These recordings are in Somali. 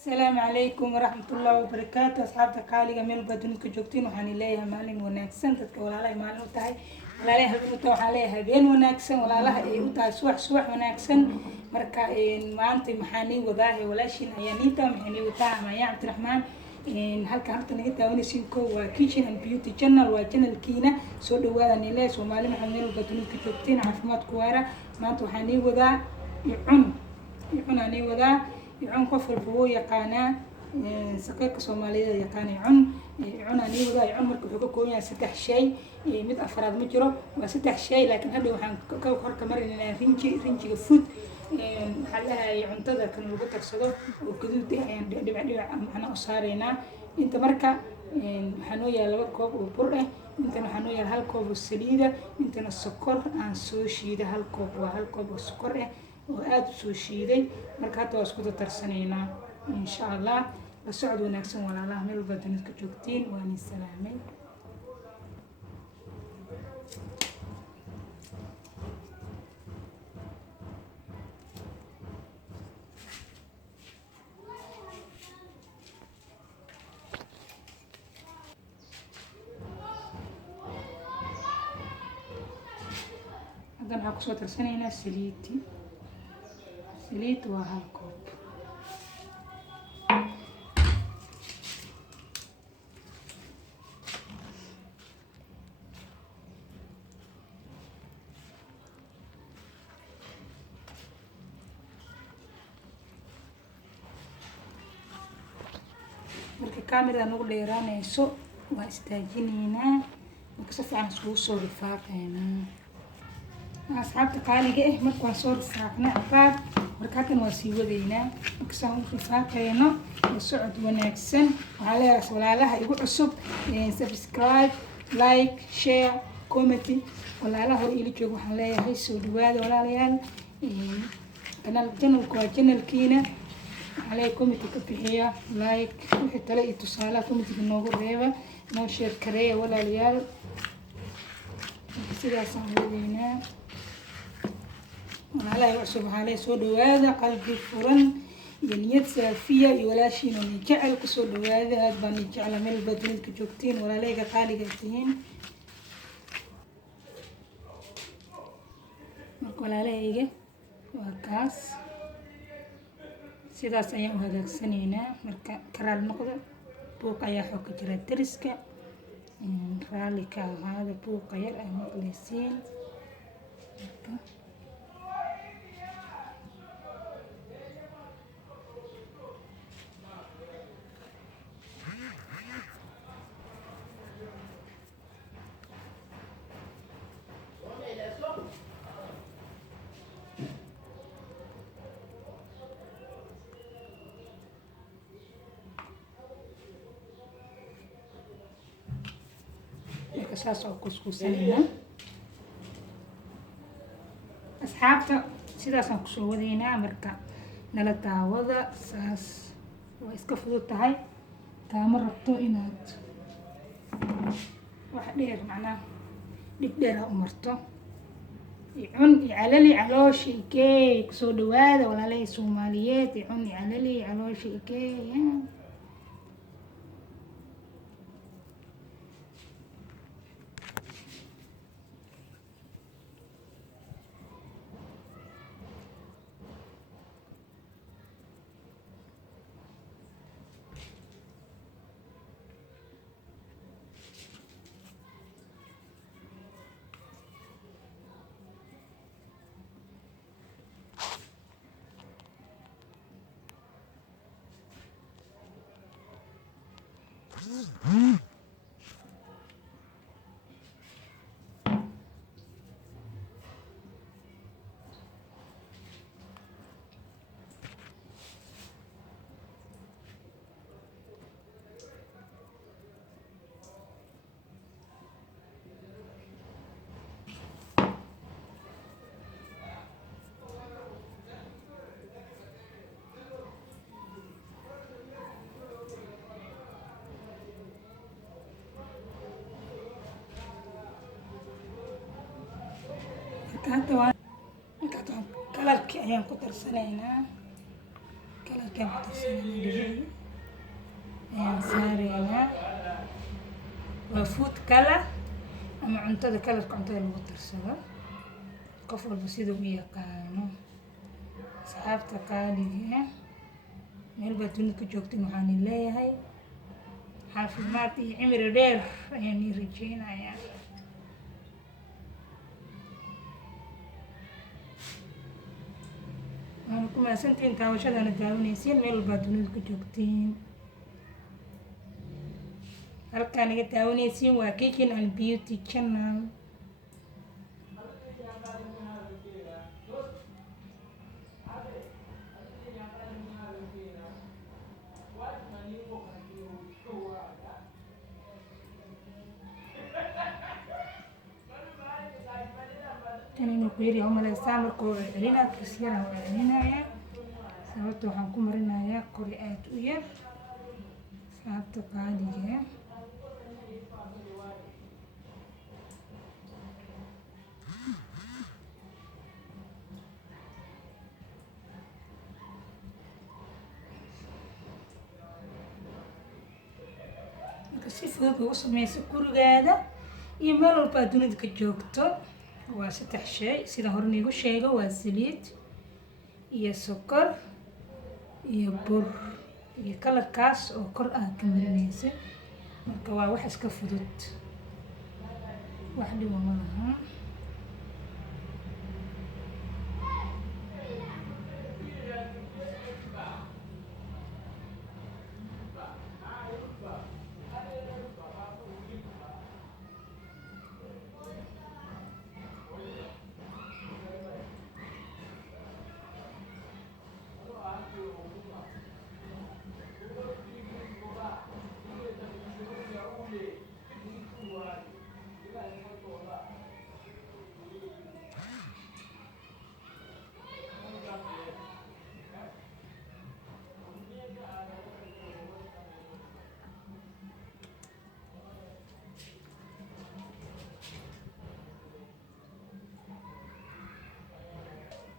السلام عليكم ورحمة الله وبركاته. أصحاب قالي ميل بدون كجوكتين وحني ليه مالين وناكسن تتكول علي مالين وتاعي ولا ليه هبين وتاع عليه هبين وناكسن ولا له إيه وتاع سوح وناكسن مركا إن ما أنت محاني وذاه ولا شيء يعني محاني وتاع ما عبد الرحمن إن هالكارت اللي جت أوني سينكو وكيتشن أند بيوتي channel وchannel كينا سود وهذا نيلاس ومالين محمل بدون كجوكتين عفمات كوارا ما أنت محاني وذا يعون أني وذا يعون قفل بو يقانا سقيق سوماليدا يقانا يعون أني وذا يعون مركو حكو كويا ستح شيء مد أفراد مجرو وستح شيء لكن هذا وحن كو خرك مرة رينجي فود حلها يعون تذا كان لو ترصده وكذوب يعني دبع أنا أصارينا أنت مركا حنويا لو كوب وبره أنت حنويا هالكوب السليدة أنت السكر عن سوشيدا هالكوب وهالكوب السكر وآد سوشيدي مركات واسكت ترسنينا إن شاء الله بسعد ونكسن ولا الله ميل بدن كجوكتين واني السلامي هذا نحكسو ترسنينا سليتي سليت وهالكوب marka kaamira nagu dheeraanayso waa istaajinaynaa marka si fiican iskugu soo rifaaqaynaa asxaabta qaaliga marka waan soo rifaaqnaa qaab markaatan waa sii wadaynaa marka saan u rifaaqayno socod wanaagsan waxaa leeyahay walaalaha igu cusub subscribe like share comment walaalaha hore ila jooga waxaan leeyahay soo dhawaada walaalayaal channelku waa channelkiina عليه كوميتي كبحية لايك وحتى لاقي اتصالات كوميتي بالنوغو ريبا نو شير كريه ولا ليال سيدا صنعودينا وعلى يعصب عليه سودو هذا قلبي فرن ينيت سافية ولا شي نجعل كسودو هذا هاد بان نجعل من البدرين كجوكتين ولا لايقا قالي قلتين ولا لايقا وكاس sidaas ayaan u hagaagsanaynaa marka karaal noqdo buuq ayaa xog ka jira dariska raali ka ahaada buuqa yar ay maqlaysiin saas oo kuskuusanayna asxaabta sidaasaan kusoo wadaynaa marka nala daawada saas waa iska fudud tahay taama rabto inaad wax dheer macnaa dhib dheera u marto icun icalali calooshi ikey kusoo dhawaada walaalay soomaaliyeed icun icalali calooshi ikey هذا كلرك أيام كتر سنينا كلرك markaan ku darsanayna dhibicii ayaan saaraynaa. waa food color ama cuntada kalarka cuntada lagu darsado, qof walba siduu u yaqaano. asxaabta qaaliga meel baad dunida ka joogtiin waxaan leeyahay caafimaad iyo cimri dheer ayaan ii rajeynayaa. waana ku mahadsantihiin daawashadana daawanaysiin meel walbaad dunida ka joogtiin. halkaan iga daawanaysiin waa Kitchen and Beauty Channel. inuu ku yiri umaleysaa marka uu celinaa kisyana waa celinaya sababta waxaan ku marinayaa kori aad u yar. asxaabta qaaliga marka si fudud ugu sameyso gurigaada iyo meel walba dunida ka joogto. waa 3 shay sida hore niigu sheego, waa saliid iyo sokor iyo bur iyo kalarkaas oo kor aad ka marinaysa. marka waa wax iska fudud, wax dhibo ma laha.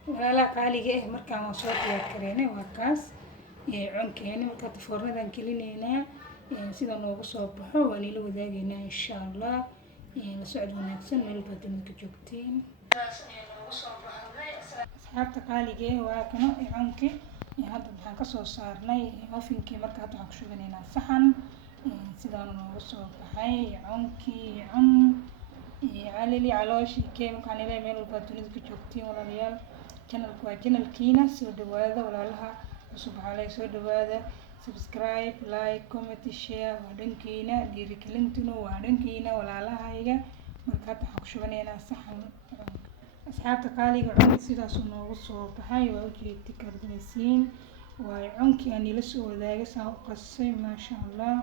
walaalaha qaaliga markaan waan soo diyaar kareynay. waa kaas cunkeena. marka foornadan gelinaynaa sida noogu soo baxo waan ila wadaagaynaa insha Allah. la socod wanaagsan meel baad dunida ka joogtiin. asxaabta qaaliga waa kana cunki hadda waxaan ka soo saarnay ofinkii. marka hadda waxaan ku shubanaynaa saxan sidaan noogu soo baxay cunki calili calooshi kee. markaan ilaa meel walba dunida ka joogtiin walaalayaal. channelku waa channelkiina. soo dhawaada walaalaha cusub xalay soo dhawaada. subscribe, like, comment, share waa dhankiina. dhiirigelintuna waa dhankiina walaalahayga. marka hadda waxaan ku shubanaynaa saxan. asxaabta qaaliga cunki sidaas noogu soo baxay waa ujeedi kardanaysiin. waa cunki aan ila soo wadaagay saan u qasay maasha Allah.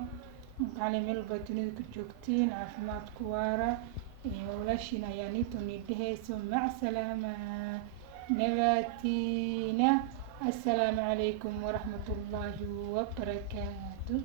على ميل بدني كجوكتين عافمات كوارا ولاشين يانيتو نيدهيسو مع السلامة نباتينا. السلام عليكم ورحمة الله وبركاته.